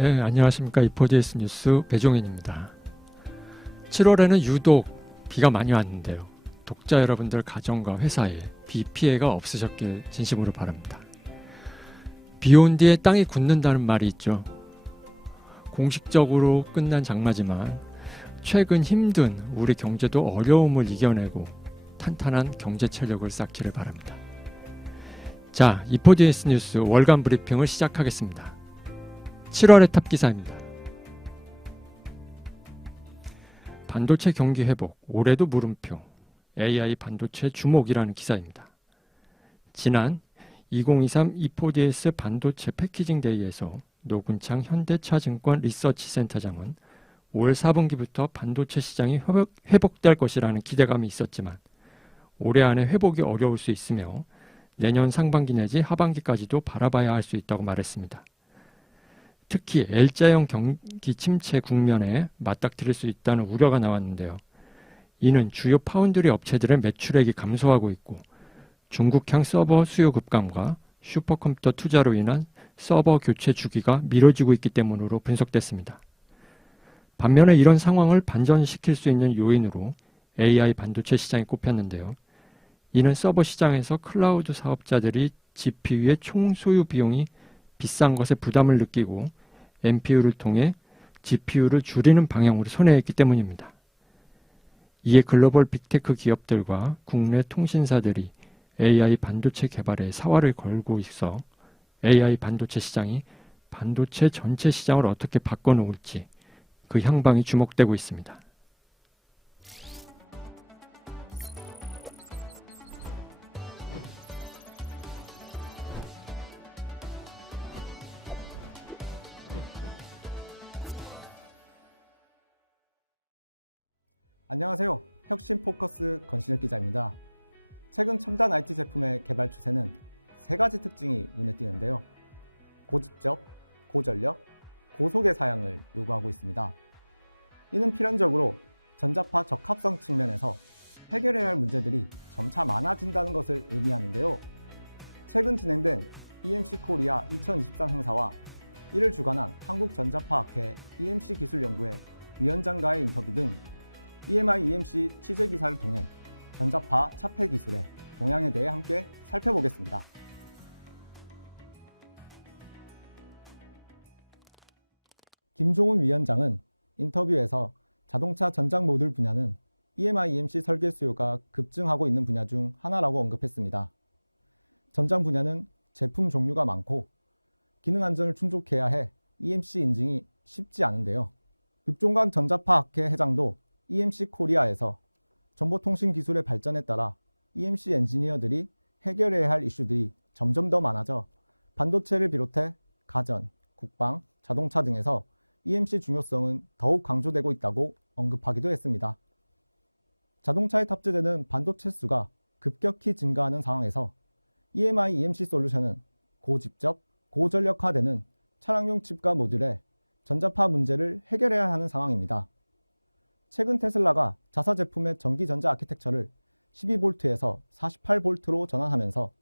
네, 안녕하십니까. 이포디에스 뉴스 배종인입니다. 7월에는 유독 비가 많이 왔는데요. 독자 여러분들 가정과 회사에 비 피해가 없으셨길 진심으로 바랍니다. 비 온 뒤에 땅이 굳는다는 말이 있죠. 공식적으로 끝난 장마지만 최근 힘든 우리 경제도 어려움을 이겨내고 탄탄한 경제 체력을 쌓기를 바랍니다. 자, 이포디에스 뉴스 월간 브리핑을 시작하겠습니다. 7월의 탑 기사입니다. 반도체 경기 회복, 올해도 물음표, AI 반도체 주목이라는 기사입니다. 지난 2023 이포디에스 반도체 패키징 데이에서 노근창 현대차증권 리서치센터장은 올 4분기부터 반도체 시장이 회복될 것이라는 기대감이 있었지만 올해 안에 회복이 어려울 수 있으며 내년 상반기 내지 하반기까지도 바라봐야 할 수 있다고 말했습니다. 특히 L자형 경기 침체 국면에 맞닥뜨릴 수 있다는 우려가 나왔는데요. 이는 주요 파운드리 업체들의 매출액이 감소하고 있고 중국향 서버 수요 급감과 슈퍼컴퓨터 투자로 인한 서버 교체 주기가 미뤄지고 있기 때문으로 분석됐습니다. 반면에 이런 상황을 반전시킬 수 있는 요인으로 AI 반도체 시장이 꼽혔는데요. 이는 서버 시장에서 클라우드 사업자들이 GPU의 총 소유 비용이 비싼 것에 부담을 느끼고 NPU를 통해 GPU를 줄이는 방향으로 선회했기 때문입니다. 이에 글로벌 빅테크 기업들과 국내 통신사들이 AI 반도체 개발에 사활을 걸고 있어 AI 반도체 시장이 반도체 전체 시장을 어떻게 바꿔놓을지 그 향방이 주목되고 있습니다. 안녕하세요. 혁신포커스 건신혁 기자입니다. 최근 첨단 IT 제품의 개발 추세는 세 가지 특징이 눈에 띄는데요. 고집적, 고전력, 고속의 사양을 요구하고 있습니다. 이는 필연적으로 전자파 적합성 측면에서 해결해야 할 문제들이 점차 많아진다는 것을 의미하는데요. 최근 진행된 EMC 코리아 2023 행사와 이를 주관한 한국전자파학회 EMC 기술연구회 위원장과의 인터뷰 등 EMI EMC 취재 기사를 통해 전자파 차폐 기술의 동향에 대해 함께 살펴보겠습니다. 김종훈 위원장은 인터뷰에서 자동차 전장 모듈 분야는 EMI EMC 설계 수요가 급증하고 있는 분야 중 하나라고 언급했습니다. 전장 분야는 제품 종류가 많고 기능 안전을 충족해야 해 EMC 인증이 쉽지 않은데요. 육종관 전자파학회 회장도 EMC 코리아에서 정보통신 기술의 발전에 따라 EMC 엔지니어들이 해결해야 할 이슈들이 점점 더 많아져 반도체를 비롯해 가전, 국방, 자동차 등에서 EMC 중요성은 더욱 강조되고 있다고 언급하기도 했습니다. 자동차에 탑재되는 반도체 수가 급격히 증가하는 상황에서 EMI EMC 솔루션은 고집적, 고전력화되는 차량용 칩과 모듈의 전자파 문제를 해결해야 하는 상황입니다. 최근 테슬라가 자사 제품의 전기 전자 아키텍처를 12V에서 48V로 전환하면서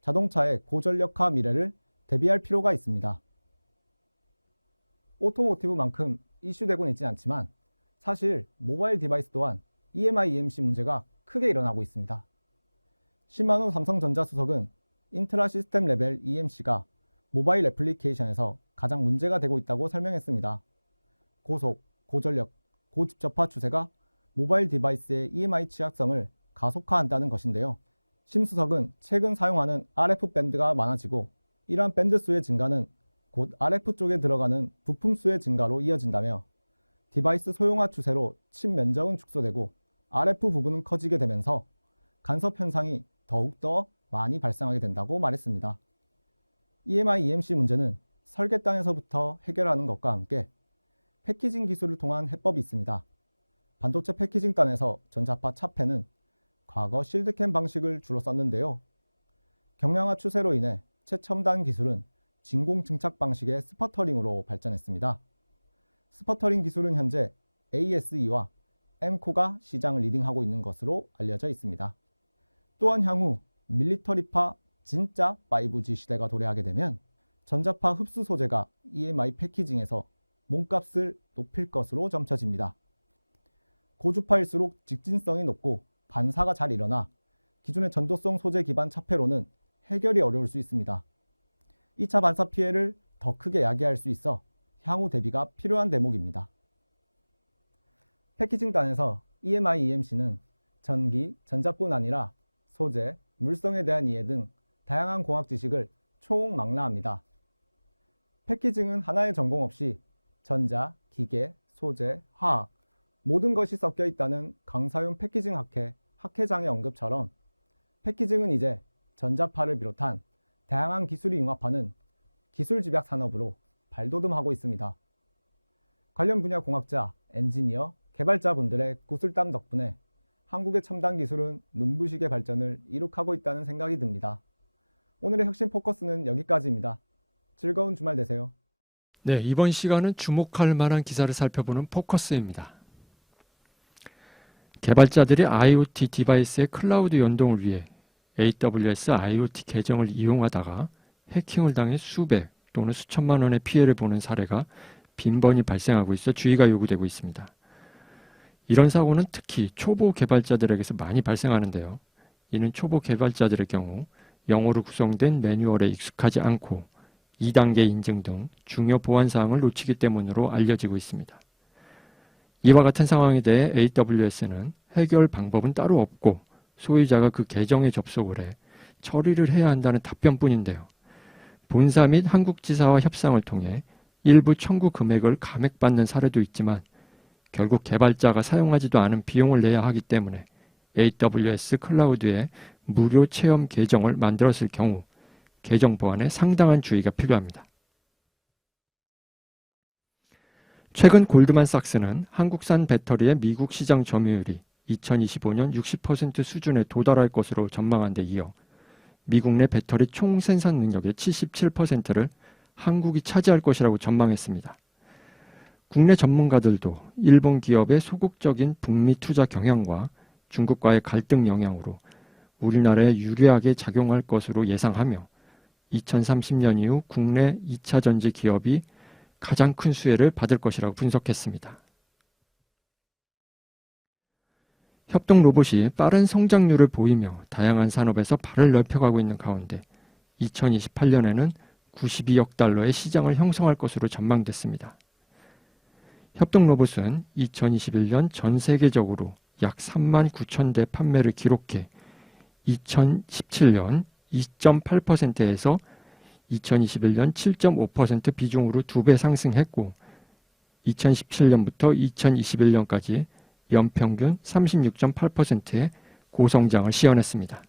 자동차의 고전력화 미래를 대비할 필요가 있습니다. 오토모티브만큼 이슈되곤 있진 않지만 사실 모바일 디바이스 또한 EMI EMC 문제가 크게 일어나고 있습니다. 시마노 삼성전자 수석은 인트라 시스템 레벨 EMC가 모바일 애플리케이션에서 가장 문제가 되고 있다고 설명했습니다. 고속, 고전력, 고집적화 추세가 모바일 디바이스의 EMI 취약성을 가속화한다는 것인데요. 심 수석은 최근 사용하는 RF 밴드가 많아지고 이러한 밴드 수의 증가는 곧 RF 쪽에 들어가는 부품 수의 증가로 이어진다며 디바이스 소형화 추세로 칩 면적은 축소되고 RF 부분은 커지게 되면서 간섭 현상이 더욱더 많이 발생하게 된다고 말했습니다. EMI EMC 문제는 설계단에서부터 해결하는 것과 함께 패키징 기술을 통한 해법이 있습니다. 반도체 패키징단에서 전자파 차폐는 과거 실드캠 방식을 주로 썼는데요. 경량화 추세로 인해 최첨단 기술은 진공 증착 방식의 스퍼터링으로 발전했습니다. 스퍼터링 기술은 현재 ASE와 M코가 시장을 리딩하고 있는 것으로 알려져 있습니다. 또한 향후 밀리터리파 진짜 5G 시대가 도래하게 되면 전자파 흡수 소재가 EMI 패키징에서 몸값을 높일 것으로 점쳐집니다. 고주파일수록 직진성이 높고 반사가 잘 일어나 기존의 전도성 소재 기반 차폐로는 해결이 어려울 수 있습니다. 2차 반사 피해를 더 크게 야기할 수 있어 향후 대비가 필요한 대목입니다. 패키징단에서 EMI EMC는 전기, 전자뿐 아니라 소재, 물성에 대한 이해 등 다양한 공학 지식을 총망라합니다. 패키징은 하나의 전공 없이 전자, 기계, 소재, 화학 모든 것이 섞여 있다는 강사윤 패키징 학회장의 언급처럼 패키징은 이제 전자파를 비롯한 다양한 기술이 융합하는 기술 집약 산업으로 발돋움하고 있습니다. 관련 분야 공학자, 엔지니어, 개발자분들의 구슬땀 덕분에 한국의 첨단 기술은 눈부시게 발전을 이룩하고 있다는 생각이 듭니다. 오늘의 혁신 포커스는 여기까지입니다. 즐거운 주말 되세요. 네, 이번 시간은 주목할 만한 기사를 살펴보는 포커스입니다. 개발자들이 IoT 디바이스의 클라우드 연동을 위해 AWS IoT 계정을 이용하다가 해킹을 당해 수백 또는 수천만 원의 피해를 보는 사례가 빈번히 발생하고 있어 주의가 요구되고 있습니다. 이런 사고는 특히 초보 개발자들에게서 많이 발생하는데요. 이는 초보 개발자들의 경우 영어로 구성된 매뉴얼에 익숙하지 않고 2단계 인증 등 중요 보안 사항을 놓치기 때문으로 알려지고 있습니다. 이와 같은 상황에 대해 AWS는 해결 방법은 따로 없고 소유자가 그 계정에 접속을 해 처리를 해야 한다는 답변뿐인데요. 본사 및 한국지사와 협상을 통해 일부 청구 금액을 감액받는 사례도 있지만 결국 개발자가 사용하지도 않은 비용을 내야 하기 때문에 AWS 클라우드에 무료 체험 계정을 만들었을 경우 계정 보안에 상당한 주의가 필요합니다. 최근 골드만삭스는 한국산 배터리의 미국 시장 점유율이 2025년 60% 수준에 도달할 것으로 전망한 데 이어 미국 내 배터리 총 생산 능력의 77%를 한국이 차지할 것이라고 전망했습니다. 국내 전문가들도 일본 기업의 소극적인 북미 투자 경향과 중국과의 갈등 영향으로 우리나라에 유리하게 작용할 것으로 예상하며 2030년 이후 국내 2차 전지 기업이 가장 큰 수혜를 받을 것이라고 분석했습니다. 협동 로봇이 빠른 성장률을 보이며 다양한 산업에서 발을 넓혀가고 있는 가운데 2028년에는 92억 달러의 시장을 형성할 것으로 전망됐습니다. 협동 로봇은 2021년 전 세계적으로 약 3만 9천 대 판매를 기록해 2017년 2.8%에서 2021년 7.5% 비중으로 2배 상승했고 2017년부터 2021년까지 연평균 36.8%의 고성장을 시현했습니다.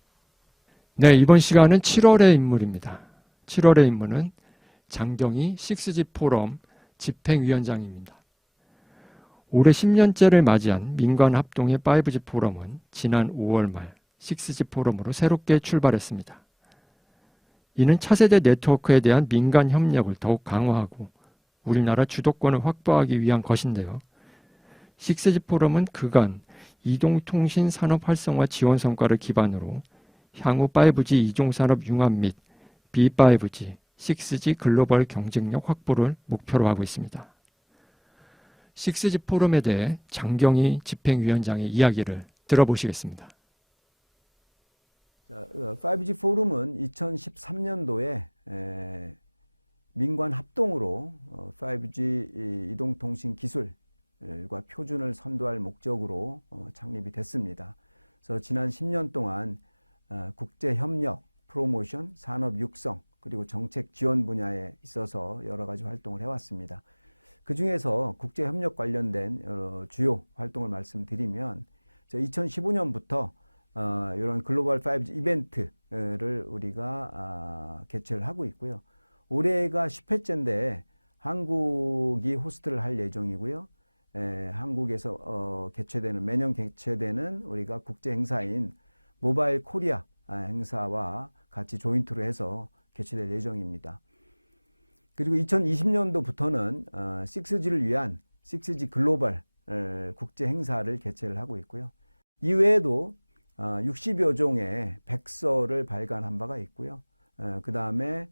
네, 이번 시간은 7월의 인물입니다. 7월의 인물은 장경희 6G 포럼 집행위원장입니다. 올해 10년째를 맞이한 민관 합동의 5G 포럼은 지난 5월 말 6G 포럼으로 새롭게 출발했습니다. 이는 차세대 네트워크에 대한 민간 협력을 더욱 강화하고 우리나라 주도권을 확보하기 위한 것인데요. 6G 포럼은 그간 이동통신 산업 활성화 지원 성과를 기반으로 향후 5G 이종산업 융합 및 B5G, 6G 글로벌 경쟁력 확보를 목표로 하고 있습니다. 6G 포럼에 대해 장경희 집행위원장의 이야기를 들어보시겠습니다. 5G 포럼은 2013년도에 민관 합동으로 5G 이동통신 기술과 표준을 선도할 목적으로 창립이 됐습니다. 그래서 지난 10년 동안 국제협력, 프로모션, 산업 육성, 그리고 정책 지원 분야에 있어서 여러 가지 활동을 해왔습니다. 그 중에서 국제협력 관련된 주요 활동을 말씀드리면 2015년부터 이런 글로벌 5G 이벤트를 우리가 개최를 하고 있고요. 올해가 10회째인데 한국이 호스트를 할 예정이고요. 한국에서 매년 개최되는 우리가 국제 행사인 모바일 코리아 행사와 같이 조인트로 해서 개최될 예정입니다. 그리고 2020년도부터는 6G를 위한 6G 글로벌 국제 행사를 개최를 하고 있고요. 이외에도 60여 종의 백서를 발간한 바가 있고요. 그 다음에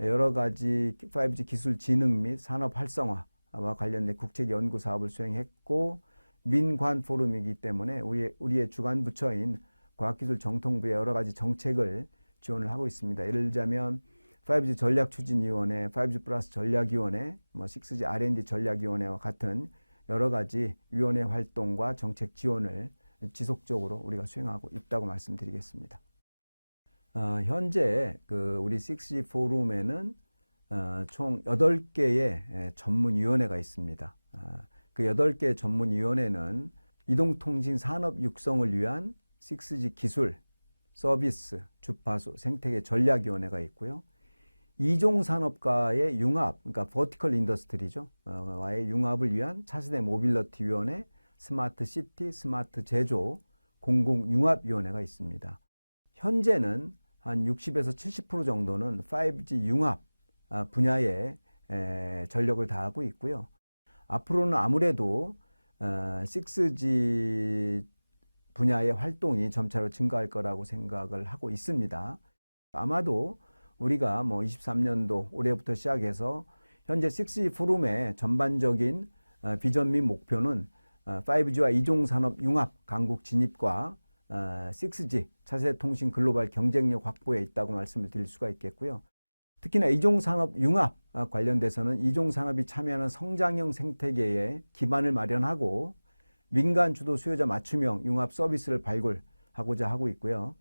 여러 가지 5G 기술 진흥 및 산업 활성화와 관련된 국책 연구 사업을 수행했고, 민관 포럼이기 때문에 우리의 주관 부처인 과학기술정통부의 여러 가지 정책을 지원을 하고 있습니다. 예를 들자면 5G 전략추진위원회, 5G 플러스 전략위원회, 6G R&D 전략위원회와 같은 여러 가지 위원회 활동과 정책 지원을 지속적으로 우리가 수행하고 있다고 말씀드리겠습니다. 현재 우리 6G 포럼에는 총 8개의 전문위원회가 있습니다. 그 8개 전문위원회는 이동통신 산업 육성을 위한 6G 기술, 서비스, 주파수, 생태계 전략위원회가 있고요. 이종산업과의 융합, 그러니까 버티컬 인더스트리죠. 와의 융합을 위한 차세대 모빌리티 위원회, 스마트 시티, 스마트 제조, 공공융합위원회가 있습니다. 현재는 한 60에서 70% 정도는 5G 융합 분야에 전력을 다하고 있고요. 앞으로는 아무래도 6G 분야의 활동이 점차로 증가할 거라고 생각을 하고 있습니다. 아마도 우리가 23년도 올해부터 시작해서 현재 6G 포럼의 전반적인 비전 및 목표는 5G와 이종산업 융합 강국 진입과 6G 차세대 통신 글로벌 경쟁력 확보에 있다고 말씀을 드릴 수가 있겠고요. 특히나 이종산업 융합 관련돼서는 이종산업이 참여하는 성장형 생태계에 기반을 마련하고 민간 주도 수요자 맞춤형 융합 서비스를 발굴하고자 하고 있고요.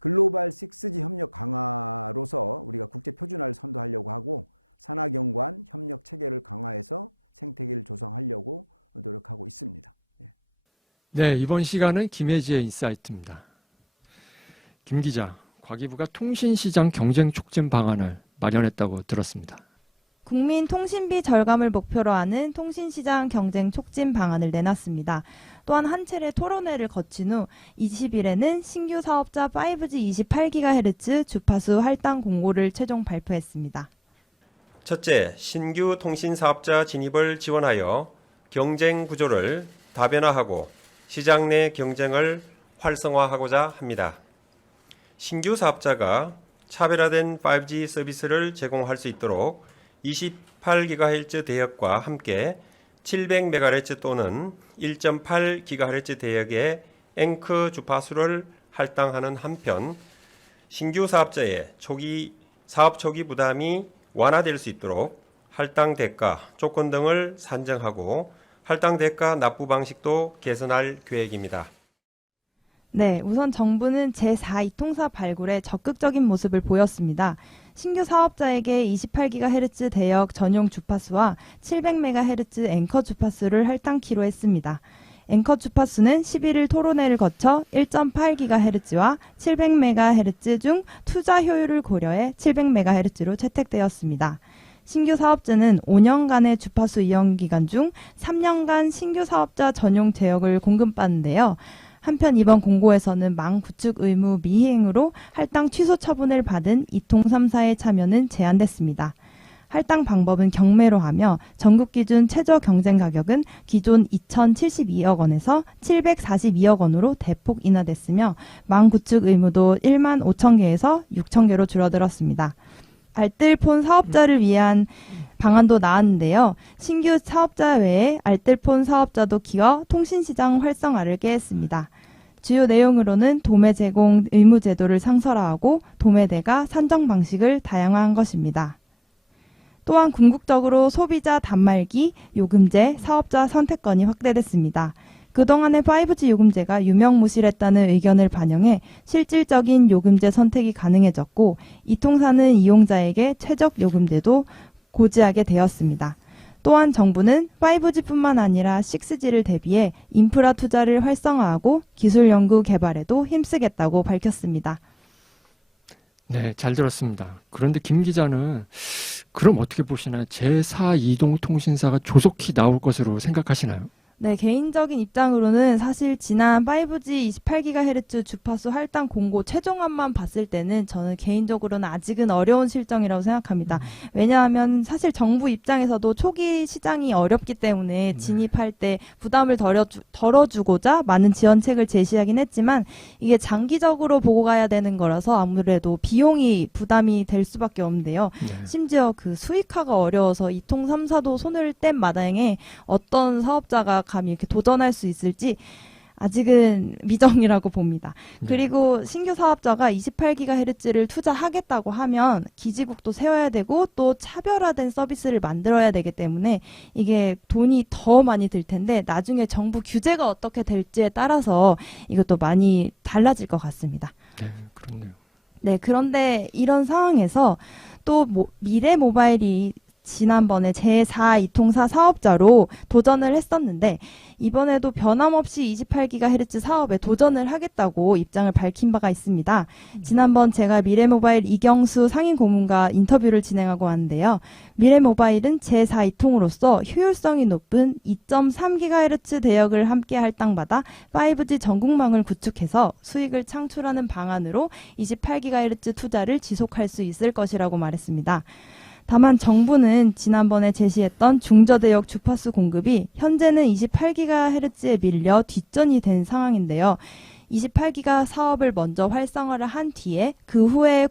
글로벌 6G 협력 강화로서 우리가 국제 표준화를 선도하려고 하고 산하경관 협력 체계를 강화해서 생태계를 조성하려고 노력하고 있습니다. 네, 이번 시간은 김혜지의 인사이트입니다. 김 기자, 과기부가 통신시장 경쟁 촉진 방안을 마련했다고 들었습니다. 국민 통신비 절감을 목표로 하는 통신시장 경쟁 촉진 방안을 내놨습니다. 또한 한 차례 토론회를 거친 후 20일에는 신규 사업자 5G 28GHz 주파수 할당 공고를 최종 발표했습니다. 첫째, 신규 통신 사업자 진입을 지원하여 경쟁 구조를 다변화하고 시장 내 경쟁을 활성화하고자 합니다. 신규 사업자가 차별화된 5G 서비스를 제공할 수 있도록 28GHz 대역과 함께 700MHz 또는 1.8GHz 대역의 앵커 주파수를 할당하는 한편 신규 사업자의 사업 초기 부담이 완화될 수 있도록 할당 대가, 조건 등을 산정하고 할당 대가 납부 방식도 개선할 계획입니다. 네, 우선 정부는 제4이통사 발굴에 적극적인 모습을 보였습니다. 신규 사업자에게 28GHz 대역 전용 주파수와 700MHz 앵커 주파수를 할당키로 했습니다. 앵커 주파수는 11일 토론회를 거쳐 1.8GHz와 700MHz 중 투자 효율을 고려해 700MHz로 채택되었습니다. 신규 사업자는 5년간의 주파수 이용 기간 중 3년간 신규 사업자 전용 대역을 공급받는데요. 한편 이번 공고에서는 망 구축 의무 미행으로 할당 취소 처분을 받은 2통 3사의 참여는 제한됐습니다. 할당 방법은 경매로 하며 전국 기준 최저 경쟁 가격은 기존 2,072억 원에서 742억 원으로 대폭 인하됐으며 망 구축 의무도 1만 5천 개에서 6천 개로 줄어들었습니다. 알뜰폰 사업자를 위한 방안도 나왔는데요. 신규 사업자 외에 알뜰폰 사업자도 기어 통신시장 활성화를 꾀했습니다. 주요 내용으로는 도매 제공 의무 제도를 상설화하고 도매대가 산정 방식을 다양화한 것입니다. 또한 궁극적으로 소비자 단말기 요금제 사업자 선택권이 확대됐습니다. 그동안의 5G 요금제가 유명무실했다는 의견을 반영해 실질적인 요금제 선택이 가능해졌고 이통사는 이용자에게 최적 요금제도 고지하게 되었습니다. 또한 정부는 5G뿐만 아니라 6G를 대비해 인프라 투자를 활성화하고 기술 연구 개발에도 힘쓰겠다고 밝혔습니다. 네, 잘 들었습니다. 그런데 김 기자는 그럼 어떻게 보시나요? 제4 이동통신사가 조속히 나올 것으로 생각하시나요? 네, 개인적인 입장으로는 사실 지난 5G 28GHz 주파수 할당 공고 최종안만 봤을 때는 저는 개인적으로는 아직은 어려운 실정이라고 생각합니다. 왜냐하면 사실 정부 입장에서도 초기 시장이 어렵기 때문에 진입할 때 부담을 덜어주고자 많은 지원책을 제시하긴 했지만 이게 장기적으로 보고 가야 되는 거라서 아무래도 비용이 부담이 될 수밖에 없는데요. 네. 심지어 그 수익화가 어려워서 이통 3사도 손을 뗀 마당에 어떤 사업자가 감히 이렇게 도전할 수 있을지 아직은 미정이라고 봅니다. 네. 그리고 신규 사업자가 28GHz를 투자하겠다고 하면 기지국도 세워야 되고 또 차별화된 서비스를 만들어야 되기 때문에 이게 돈이 더 많이 들 텐데 나중에 정부 규제가 어떻게 될지에 따라서 이것도 많이 달라질 것 같습니다. 네, 그렇네요. 네, 그런데 이런 상황에서 또 미래 모바일이 지난번에 제4 이통사 사업자로 도전을 했었는데 이번에도 변함없이 28GHz 사업에 도전을 하겠다고 입장을 밝힌 바가 있습니다. 지난번 제가 미래모바일 이경수 상임고문과 인터뷰를 진행하고 왔는데요. 미래모바일은 제4 이통으로서 효율성이 높은 2.3GHz 대역을 함께 할당받아 5G 전국망을 구축해서 수익을 창출하는 방안으로 28GHz 투자를 지속할 수 있을 것이라고 말했습니다. 다만 정부는 지난번에 제시했던 중저대역 주파수 공급이 현재는 28GHz에 밀려 뒷전이 된 상황인데요. 28기가 사업을 먼저 활성화를 한 뒤에 그 후에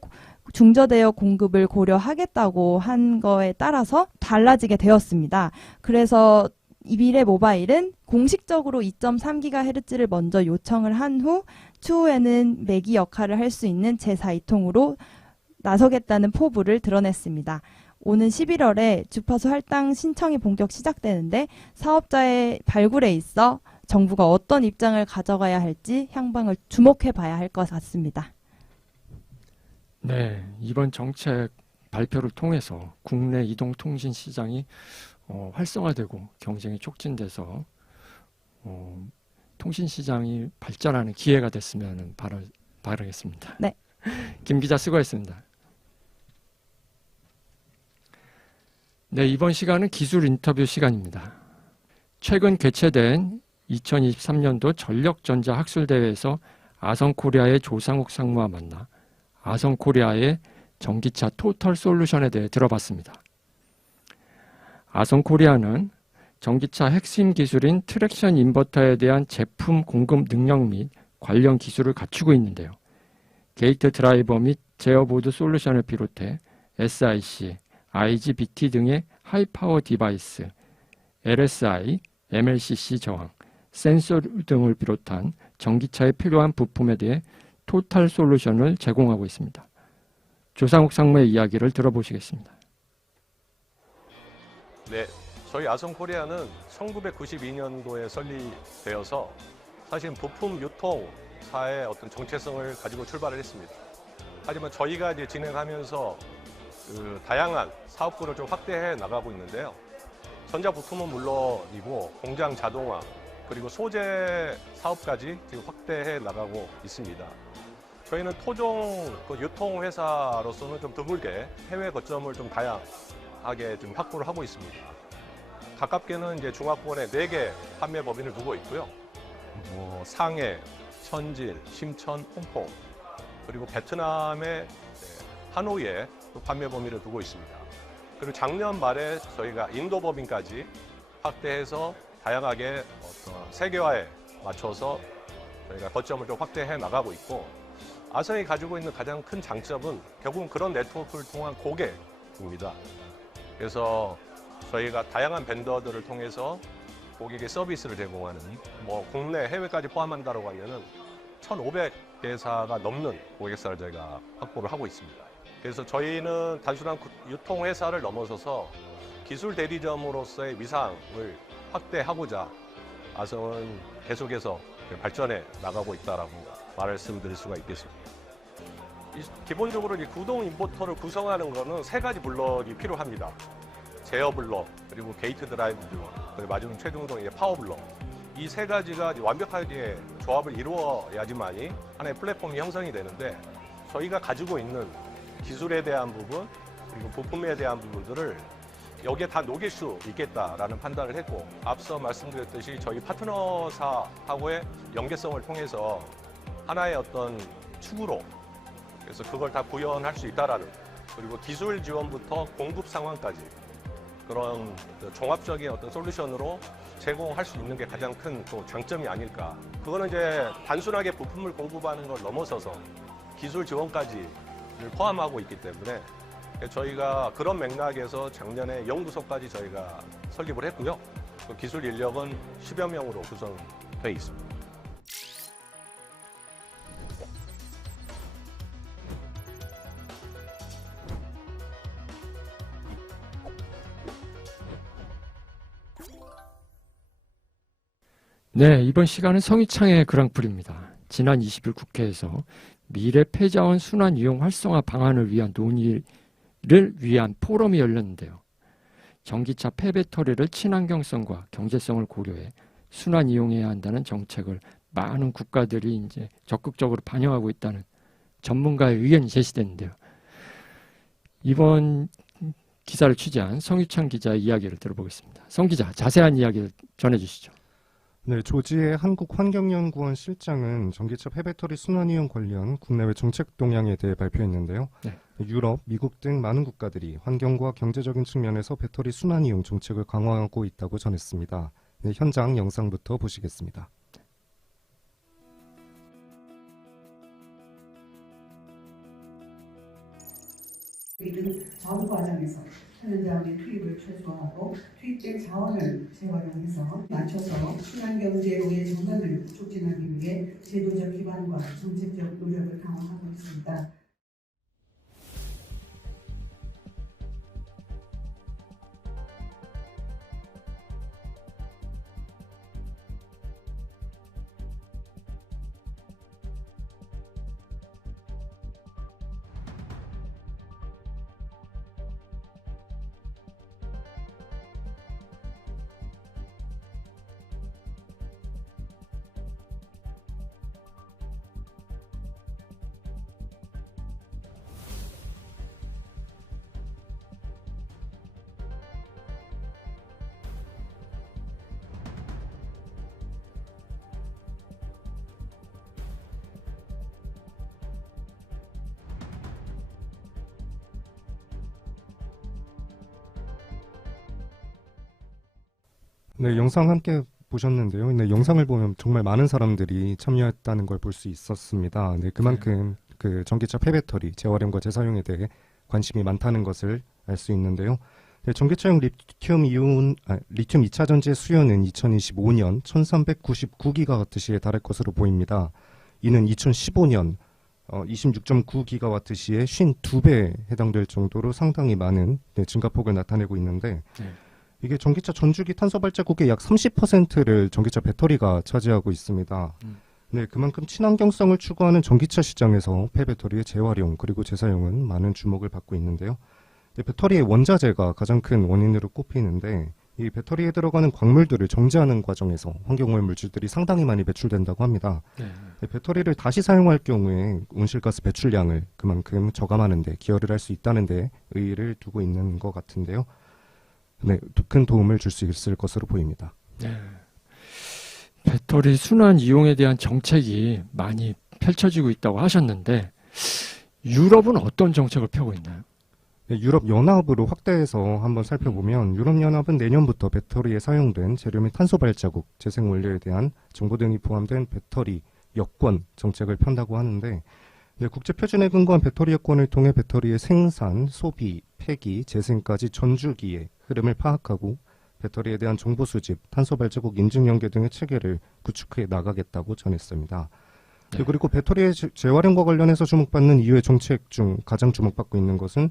중저대역 공급을 고려하겠다고 한 거에 따라서 달라지게 되었습니다. 그래서 이 미래 모바일은 공식적으로 2.3GHz를 먼저 요청을 한 후 추후에는 매기 역할을 할 수 있는 제4이통으로 나서겠다는 포부를 드러냈습니다. 오는 11월에 주파수 할당 신청이 본격 시작되는데 사업자의 발굴에 있어 정부가 어떤 입장을 가져가야 할지 향방을 주목해 봐야 할 것 같습니다. 네, 이번 정책 발표를 통해서 국내 이동통신 시장이 활성화되고 경쟁이 촉진돼서 통신 시장이 발전하는 기회가 됐으면 바라겠습니다. 네. 김 기자 수고했습니다. 네, 이번 시간은 기술 인터뷰 시간입니다. 최근 개최된 2023년도 전력전자 학술대회에서 아성코리아의 조상욱 상무와 만나 아성코리아의 전기차 토털 솔루션에 대해 들어봤습니다. 아성코리아는 전기차 핵심 기술인 트랙션 인버터에 대한 제품 공급 능력 및 관련 기술을 갖추고 있는데요. 게이트 드라이버 및 제어보드 솔루션을 비롯해 SIC, IGBT 등의 하이파워 디바이스, LSI, MLCC 저항, 센서 등을 비롯한 전기차에 필요한 부품에 대해 토탈 솔루션을 제공하고 있습니다. 조상욱 상무의 이야기를 들어보시겠습니다. 네, 저희 아성코리아는 1992년도에 설립되어서 사실 부품 유통사의 어떤 정체성을 가지고 출발을 했습니다. 하지만 저희가 이제 진행하면서 다양한 사업군을 좀 확대해 나가고 있는데요. 전자부품은 물론이고 공장 자동화 그리고 소재 사업까지 지금 확대해 나가고 있습니다. 저희는 토종 유통회사로서는 좀 드물게 해외 거점을 좀 다양하게 좀 확보를 하고 있습니다. 가깝게는 이제 중화권에 4개 판매 법인을 두고 있고요. 상해, 천진, 심천, 홍콩 그리고 베트남의 하노이에 판매 범위를 두고 있습니다. 그리고 작년 말에 저희가 인도 법인까지 확대해서 다양하게 세계화에 맞춰서 저희가 거점을 좀 확대해 나가고 있고 아성이 가지고 있는 가장 큰 장점은 결국은 그런 네트워크를 통한 고객입니다. 그래서 저희가 다양한 벤더들을 통해서 고객에 서비스를 제공하는 국내 해외까지 포함한다고 하면은 1,500개사가 넘는 고객사를 저희가 확보를 하고 있습니다. 그래서 저희는 단순한 유통회사를 넘어서서 기술 대리점으로서의 위상을 확대하고자 아성은 계속해서 발전해 나가고 있다라고 말씀드릴 수가 있겠습니다. 기본적으로 이 구동 인버터를 구성하는 것은 3가지 블럭이 필요합니다. 제어 블럭, 그리고 게이트 드라이브 블럭, 그리고 마지막 최종적으로 파워 블럭. 이 3가지가 완벽하게 조합을 이루어야지만이 하나의 플랫폼이 형성이 되는데 저희가 가지고 있는 기술에 대한 부분, 그리고 부품에 대한 부분들을 여기에 다 녹일 수 있겠다라는 판단을 했고, 앞서 말씀드렸듯이 저희 파트너사하고의 연계성을 통해서 하나의 어떤 축으로, 그래서 그걸 다 구현할 수 있다라는, 그리고 기술 지원부터 공급 상황까지 그런 종합적인 어떤 솔루션으로 제공할 수 있는 게 가장 큰 또 장점이 아닐까. 그거는 이제 단순하게 부품을 공급하는 걸 넘어서서 기술 지원까지를 포함하고 있기 때문에 저희가 그런 맥락에서 작년에 연구소까지 저희가 설립을 했고요. 그 기술 인력은 10여 명으로 구성되어 있습니다. 네, 이번 시간은 성희창의 그랑프리입니다. 지난 20일 국회에서 미래 폐자원 순환 이용 활성화 방안을 위한 논의를 위한 포럼이 열렸는데요. 전기차 폐배터리를 친환경성과 경제성을 고려해 순환 이용해야 한다는 정책을 많은 국가들이 이제 적극적으로 반영하고 있다는 전문가의 의견이 제시됐는데요. 이번 기사를 취재한 성유창 기자의 이야기를 들어보겠습니다. 성 기자, 자세한 이야기를 전해주시죠. 네, 조지의 한국환경연구원 실장은 전기차 폐배터리 순환이용 관련 국내외 정책 동향에 대해 발표했는데요. 네. 유럽, 미국 등 많은 국가들이 환경과 경제적인 측면에서 배터리 순환이용 정책을 강화하고 있다고 전했습니다. 네, 현장 영상부터 보시겠습니다. 전 과정에서 천연자원의 투입을 최소화하고 투입된 자원을 재활용해서 맞춰서 순환경제로의 전환을 촉진하기 위해 제도적 기반과 정책적 노력을 강화하고 있습니다. 네, 영상 함께 보셨는데요. 네, 영상을 보면 정말 많은 사람들이 참여했다는 걸 볼 수 있었습니다. 네, 그만큼 그 전기차 폐배터리 재활용과 재사용에 대해 관심이 많다는 것을 알 수 있는데요. 네, 전기차용 리튬 2차 전지의 수요는 2025년 1399기가와트시에 달할 것으로 보입니다. 이는 2015년 26.9기가와트시의 52배에 해당될 정도로 상당히 많은 증가폭을 나타내고 있는데 이게 전기차 전주기 탄소 발자국의 약 30%를 전기차 배터리가 차지하고 있습니다. 네, 그만큼 친환경성을 추구하는 전기차 시장에서 폐배터리의 재활용 그리고 재사용은 많은 주목을 받고 있는데요. 배터리의 원자재가 가장 큰 원인으로 꼽히는데 이 배터리에 들어가는 광물들을 정제하는 과정에서 환경오염 물질들이 상당히 많이 배출된다고 합니다. 배터리를 다시 사용할 경우에 온실가스 배출량을 그만큼 저감하는 데 기여를 할 수 있다는 데 의의를 두고 있는 것 같은데요. 네, 큰 도움을 줄 수 있을 것으로 보입니다. 네. 배터리 순환 이용에 대한 정책이 많이 펼쳐지고 있다고 하셨는데 유럽은 어떤 정책을 펴고 있나요? 네, 유럽연합으로 확대해서 한번 살펴보면 유럽연합은 내년부터 배터리에 사용된 재료 및 탄소 발자국, 재생 원료에 대한 정보 등이 포함된 배터리 여권 정책을 편다고 하는데 네, 국제 표준에 근거한 배터리 여권을 통해 배터리의 생산, 소비, 폐기, 재생까지 전주기의 흐름을 파악하고 배터리에 대한 정보 수집, 탄소 발자국 인증 연계 등의 체계를 구축해 나가겠다고 전했습니다. 네. 그리고 배터리의 재활용과 관련해서 주목받는 이후의 정책 중 가장 주목받고 있는 것은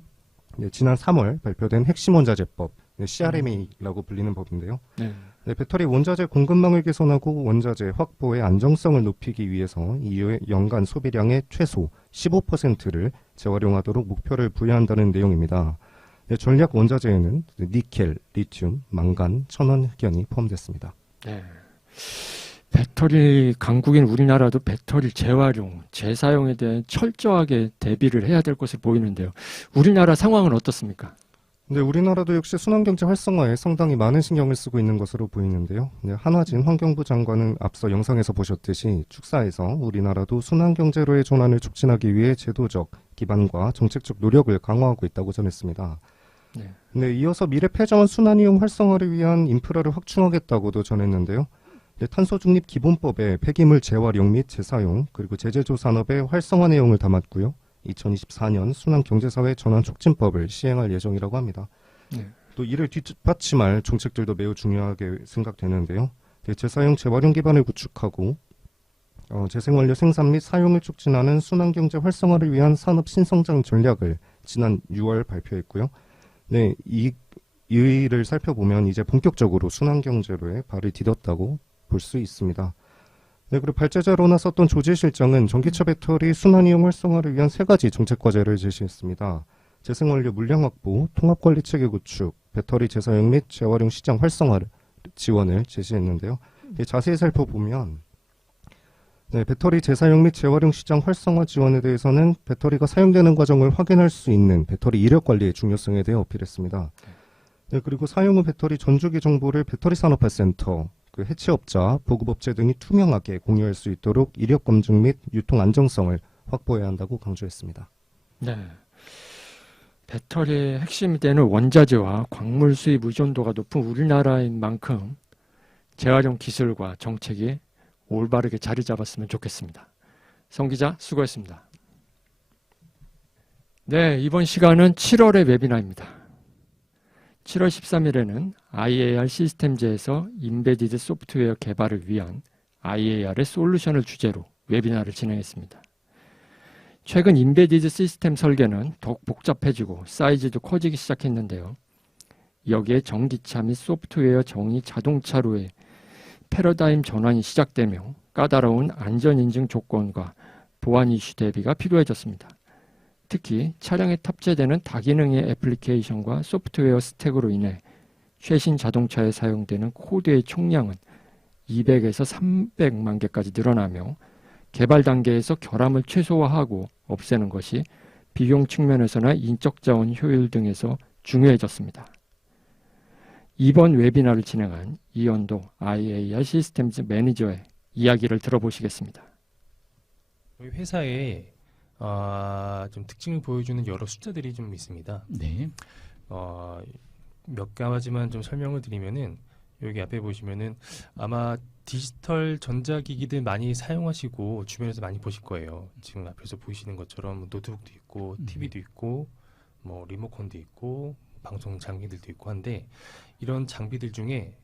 지난 3월 발표된 핵심 원자재법, CRMA라고 불리는 법인데요. 네, 배터리 원자재 공급망을 개선하고 원자재 확보의 안정성을 높이기 위해서 이후의 연간 소비량의 최소 15%를 재활용하도록 목표를 부여한다는 내용입니다. 네, 전략 원자재에는 니켈, 리튬, 망간, 천원, 흑연이 포함됐습니다. 네. 배터리 강국인 우리나라도 배터리 재활용, 재사용에 대해 철저하게 대비를 해야 될 것으로 보이는데요. 우리나라 상황은 어떻습니까? 네, 우리나라도 역시 순환경제 활성화에 상당히 많은 신경을 쓰고 있는 것으로 보이는데요. 네, 한화진 환경부 장관은 앞서 영상에서 보셨듯이 축사에서 우리나라도 순환경제로의 전환을 촉진하기 위해 제도적 기반과 정책적 노력을 강화하고 있다고 전했습니다. 네. 네, 이어서 미래 폐자원 순환이용 활성화를 위한 인프라를 확충하겠다고도 전했는데요. 네, 탄소중립 기본법에 폐기물 재활용 및 재사용 그리고 재제조 산업의 활성화 내용을 담았고요. 2024년 순환경제사회 전환촉진법을 시행할 예정이라고 합니다. 네. 또 이를 뒷받침할 정책들도 매우 중요하게 생각되는데요. 네, 재사용 재활용 기반을 구축하고 재생원료 생산 및 사용을 촉진하는 순환경제 활성화를 위한 산업 신성장 전략을 지난 6월 발표했고요. 네, 이 일을 살펴보면 이제 본격적으로 순환경제로에 발을 디뎠다고 볼 수 있습니다. 네, 그리고 발제자로 나섰던 조지 실장은 전기차 배터리 순환이용 활성화를 위한 3가지 정책 과제를 제시했습니다. 재생원료 물량 확보, 통합관리 체계 구축, 배터리 재사용 및 재활용 시장 활성화 지원을 제시했는데요. 자세히 살펴보면 네, 배터리 재사용 및 재활용 시장 활성화 지원에 대해서는 배터리가 사용되는 과정을 확인할 수 있는 배터리 이력 관리의 중요성에 대해 어필했습니다. 네, 그리고 사용 후 배터리 전주기 정보를 배터리 산업화센터, 해치업자, 보급업체 등이 투명하게 공유할 수 있도록 이력 검증 및 유통 안정성을 확보해야 한다고 강조했습니다. 네. 배터리의 핵심이 되는 원자재와 광물 수입 의존도가 높은 우리나라인 만큼 재활용 기술과 정책이 올바르게 자리 잡았으면 좋겠습니다. 성 기자 수고했습니다. 네, 이번 시간은 7월의 웨비나입니다. 7월 13일에는 IAR 시스템즈에서 인베디드 소프트웨어 개발을 위한 IAR의 솔루션을 주제로 웨비나를 진행했습니다. 최근 인베디드 시스템 설계는 더욱 복잡해지고 사이즈도 커지기 시작했는데요. 여기에 전기차 및 소프트웨어 정의 자동차로의 패러다임 전환이 시작되며 까다로운 안전인증 조건과 보안 이슈 대비가 필요해졌습니다. 특히 차량에 탑재되는 다기능의 애플리케이션과 소프트웨어 스택으로 인해 최신 자동차에 사용되는 코드의 총량은 200에서 300만 개까지 늘어나며 개발 단계에서 결함을 최소화하고 없애는 것이 비용 측면에서나 인적 자원 효율 등에서 중요해졌습니다. 이번 웨비나를 진행한 이현도 IAR 시스템즈 매니저의 이야기를 들어보시겠습니다. 저희 회사에 좀 특징을 보여주는 여러 숫자들이 좀 있습니다. 네. 몇 가지만 좀 설명을 드리면은 여기 앞에 보시면은 아마 디지털 전자기기들 많이 사용하시고 주변에서 많이 보실 거예요. 지금 앞에서 보시는 것처럼 노트북도 있고 TV도 있고 뭐 리모컨도 있고 방송 장비들도 있고 한데 이런 장비들 중에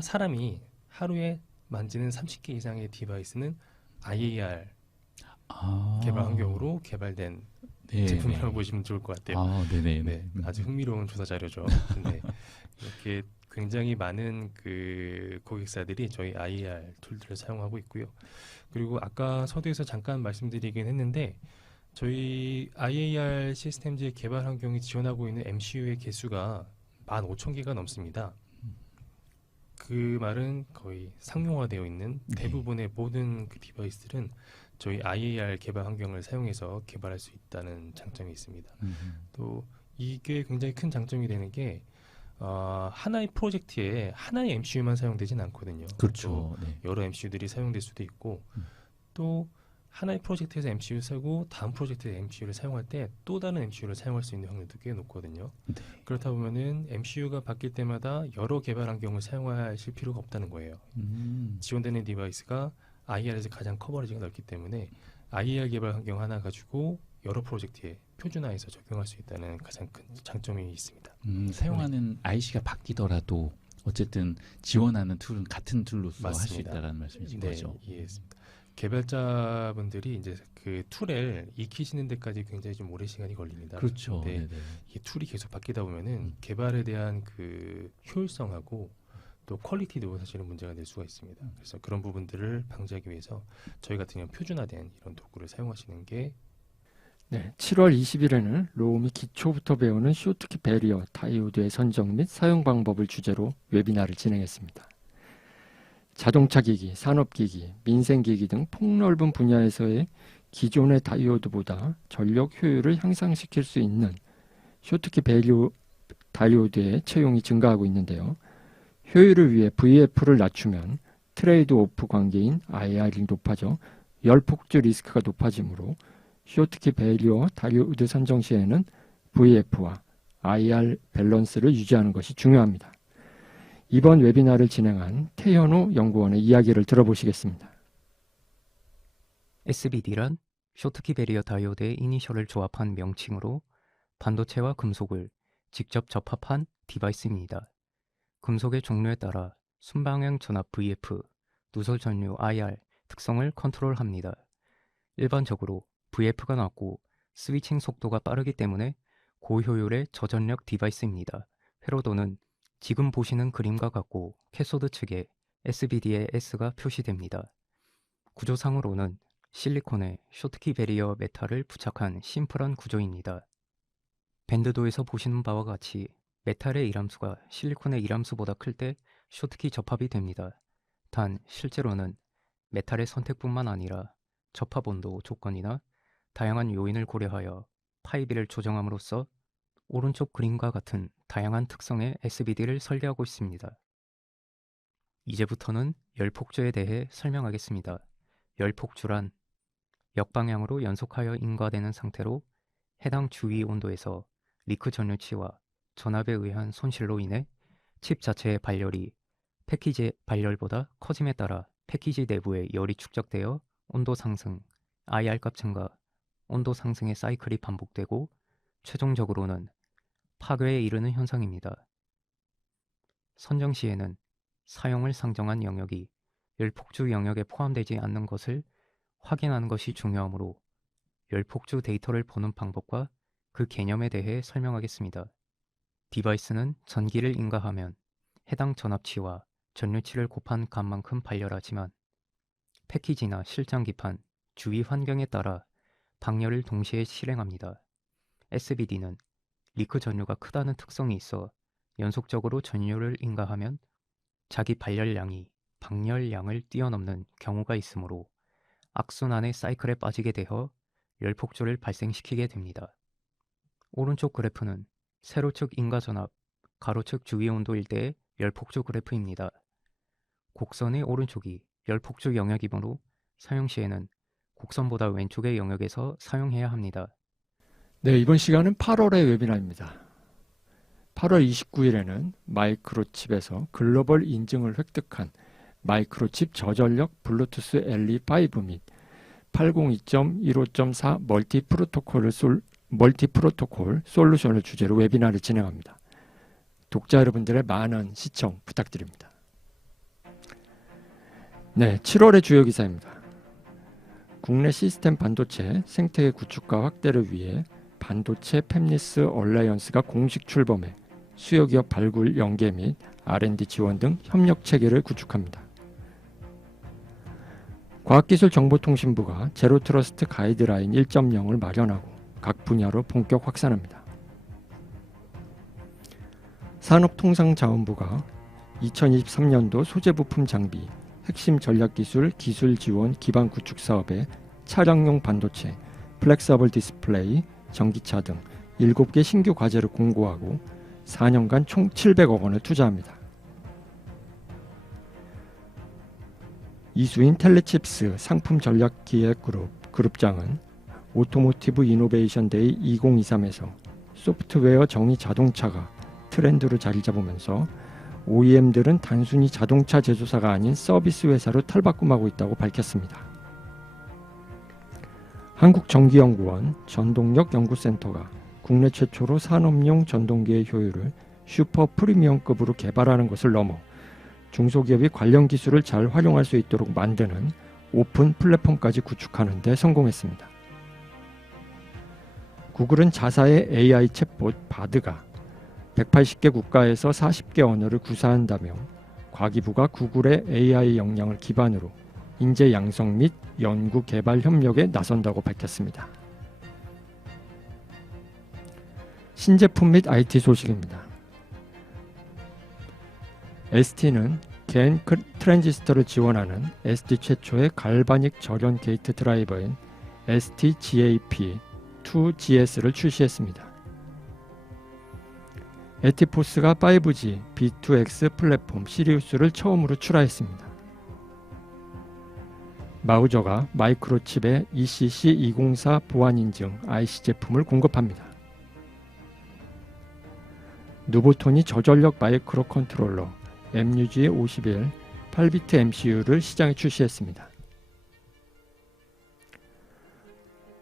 사람이 하루에 만지는 30개 이상의 디바이스는 IAR 개발 환경으로 개발된 제품이라고 보시면 좋을 것 같아요. 네, 아주 흥미로운 조사 자료죠. 근데 이렇게 굉장히 많은 그 고객사들이 저희 IAR 툴들을 사용하고 있고요. 그리고 아까 서두에서 잠깐 말씀드리긴 했는데 저희 IAR 시스템즈의 개발 환경이 지원하고 있는 MCU의 개수가 15,000개가 넘습니다. 그 말은 거의 상용화되어 있는 대부분의 모든 그 디바이스들은 저희 IAR 개발 환경을 사용해서 개발할 수 있다는 장점이 있습니다. 또 이게 굉장히 큰 장점이 되는 게 하나의 프로젝트에 하나의 MCU만 사용되진 않거든요. 그렇죠. 여러 MCU들이 사용될 수도 있고 또 하나의 프로젝트에서 MCU 쓰고 다음 프로젝트에 MCU를 사용할 때 또 다른 MCU를 사용할 수 있는 확률도 꽤 높거든요. 그렇다 보면은 MCU가 바뀔 때마다 여러 개발 환경을 사용하실 필요가 없다는 거예요. 지원되는 디바이스가 IAR에서 가장 커버리지가 넓기 때문에 IAR 개발 환경 하나 가지고 여러 프로젝트에 표준화해서 적용할 수 있다는 가장 큰 장점이 있습니다. 사용하는 IC가 바뀌더라도 어쨌든 지원하는 툴은 같은 툴로서 할 수 있다는 말씀이신 거죠. 이해했습니다. 개발자분들이 이제 그 툴을 익히시는 데까지 굉장히 좀 오랜 시간이 걸립니다. 그렇죠. 근데 이 툴이 계속 바뀌다 보면은 개발에 대한 그 효율성하고 또 퀄리티도 사실은 문제가 될 수가 있습니다. 그래서 그런 부분들을 방지하기 위해서 저희 같은 경우 표준화된 이런 도구를 사용하시는 게 7월 20일에는 로움이 기초부터 배우는 쇼트키 배리어 다이오드의 선정 및 사용 방법을 주제로 웨비나를 진행했습니다. 자동차 기기, 산업기기, 민생기기 등 폭넓은 분야에서의 기존의 다이오드보다 전력 효율을 향상시킬 수 있는 쇼트키 다이오드의 채용이 증가하고 있는데요. 효율을 위해 VF를 낮추면 트레이드 오프 관계인 IR이 높아져 열폭주 리스크가 높아지므로 쇼트키 베리어 다이오드 선정 시에는 VF와 IR 밸런스를 유지하는 것이 중요합니다. 이번 웨비나를 진행한 태현우 연구원의 이야기를 들어보시겠습니다. SBD란 쇼트키 베리어 다이오드의 이니셜을 조합한 명칭으로 반도체와 금속을 직접 접합한 디바이스입니다. 금속의 종류에 따라 순방향 전압 VF, 누설 전류 IR 특성을 컨트롤합니다. 일반적으로 VF가 낮고 스위칭 속도가 빠르기 때문에 고효율의 저전력 디바이스입니다. 회로도는 지금 보시는 그림과 같고 캐소드 측에 SBD의 S가 표시됩니다. 구조상으로는 실리콘에 쇼트키 베리어 메탈을 부착한 심플한 구조입니다. 밴드도에서 보시는 바와 같이 메탈의 일함수가 실리콘의 일함수보다 클 때 쇼트키 접합이 됩니다. 단 실제로는 메탈의 선택뿐만 아니라 접합 온도 조건이나 다양한 요인을 고려하여 파이비를 조정함으로써 오른쪽 그림과 같은 다양한 특성의 SBD를 설계하고 있습니다. 이제부터는 열폭주에 대해 설명하겠습니다. 열폭주란 역방향으로 연속하여 인과되는 상태로 해당 주위 온도에서 리크 전류치와 전압에 의한 손실로 인해 칩 자체의 발열이 패키지 발열보다 커짐에 따라 패키지 내부에 열이 축적되어 온도 상승, IR 값 증가, 온도 상승의 사이클이 반복되고 최종적으로는 파괴에 이르는 현상입니다. 선정 시에는 사용을 상정한 영역이 열폭주 영역에 포함되지 않는 것을 확인하는 것이 중요하므로 열폭주 데이터를 보는 방법과 그 개념에 대해 설명하겠습니다. 디바이스는 전기를 인가하면 해당 전압치와 전류치를 곱한 값만큼 발열하지만 패키지나 실장기판, 주위 환경에 따라 방열을 동시에 실행합니다. SBD는 리크 전류가 크다는 특성이 있어 연속적으로 전류를 인가하면 자기 발열량이 방열량을 뛰어넘는 경우가 있으므로 악순환의 사이클에 빠지게 되어 열폭주를 발생시키게 됩니다. 오른쪽 그래프는 세로측 인가전압, 가로측 주위 온도일 때의 열폭주 그래프입니다. 곡선의 오른쪽이 열폭주 영역이므로 사용 시에는 곡선보다 왼쪽의 영역에서 사용해야 합니다. 네, 이번 시간은 8월의 웨비나입니다. 8월 29일에는 마이크로칩에서 글로벌 인증을 획득한 마이크로칩 저전력 블루투스 LE5 및 802.15.4 멀티 프로토콜 솔루션을 주제로 웨비나를 진행합니다. 독자 여러분들의 많은 시청 부탁드립니다. 네, 7월의 주요 기사입니다. 국내 시스템 반도체 생태계 구축과 확대를 위해 반도체 팹리스 얼라이언스가 공식 출범해 수요기업 발굴 연계 및 R&D 지원 등 협력 체계를 구축합니다. 과학기술정보통신부가 제로트러스트 가이드라인 1.0을 마련하고 각 분야로 본격 확산합니다. 산업통상자원부가 2023년도 소재부품 장비, 핵심 전략기술 기술 지원 기반 구축 사업에 차량용 반도체, 플렉서블 디스플레이, 전기차 등 7개 신규 과제를 공고하고 4년간 총 700억 원을 투자합니다. 이수인 텔레칩스 상품 전략기획그룹 그룹장은 오토모티브 이노베이션 데이 2023에서 소프트웨어 정의 자동차가 트렌드로 자리 잡으면서 OEM들은 단순히 자동차 제조사가 아닌 서비스 회사로 탈바꿈하고 있다고 밝혔습니다. 한국전기연구원 전동력연구센터가 국내 최초로 산업용 전동기의 효율을 슈퍼 프리미엄급으로 개발하는 것을 넘어 중소기업이 관련 기술을 잘 활용할 수 있도록 만드는 오픈 플랫폼까지 구축하는 데 성공했습니다. 구글은 자사의 AI 챗봇 바드가 180개 국가에서 40개 언어를 구사한다며 과기부가 구글의 AI 역량을 기반으로 인재 양성 및 연구 개발 협력에 나선다고 밝혔습니다. 신제품 및 IT 소식입니다. ST는 겐 트랜지스터를 지원하는 ST 최초의 갈바닉 절연 게이트 드라이버인 ST-GAP2GS를 출시했습니다. 에티포스가 5G B2X 플랫폼 시리우스를 처음으로 출하했습니다. 마우저가 마이크로칩의 ECC204 보안 인증 IC 제품을 공급합니다. 누보톤이 저전력 마이크로 컨트롤러 MUG51 8비트 MCU를 시장에 출시했습니다.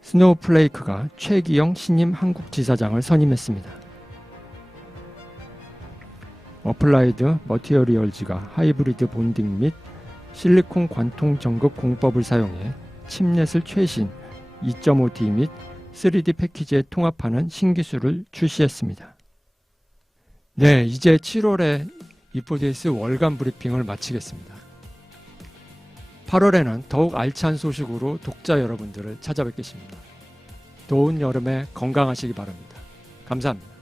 스노우플레이크가 최기영 신임 한국지사장을 선임했습니다. 어플라이드 머티리얼즈가 하이브리드 본딩 및 실리콘 관통 전극 공법을 사용해 칩넷을 최신 2.5D 및 3D 패키지에 통합하는 신기술을 출시했습니다. 네, 이제 7월에 E4DS 월간 브리핑을 마치겠습니다. 8월에는 더욱 알찬 소식으로 독자 여러분들을 찾아뵙겠습니다. 더운 여름에 건강하시기 바랍니다. 감사합니다.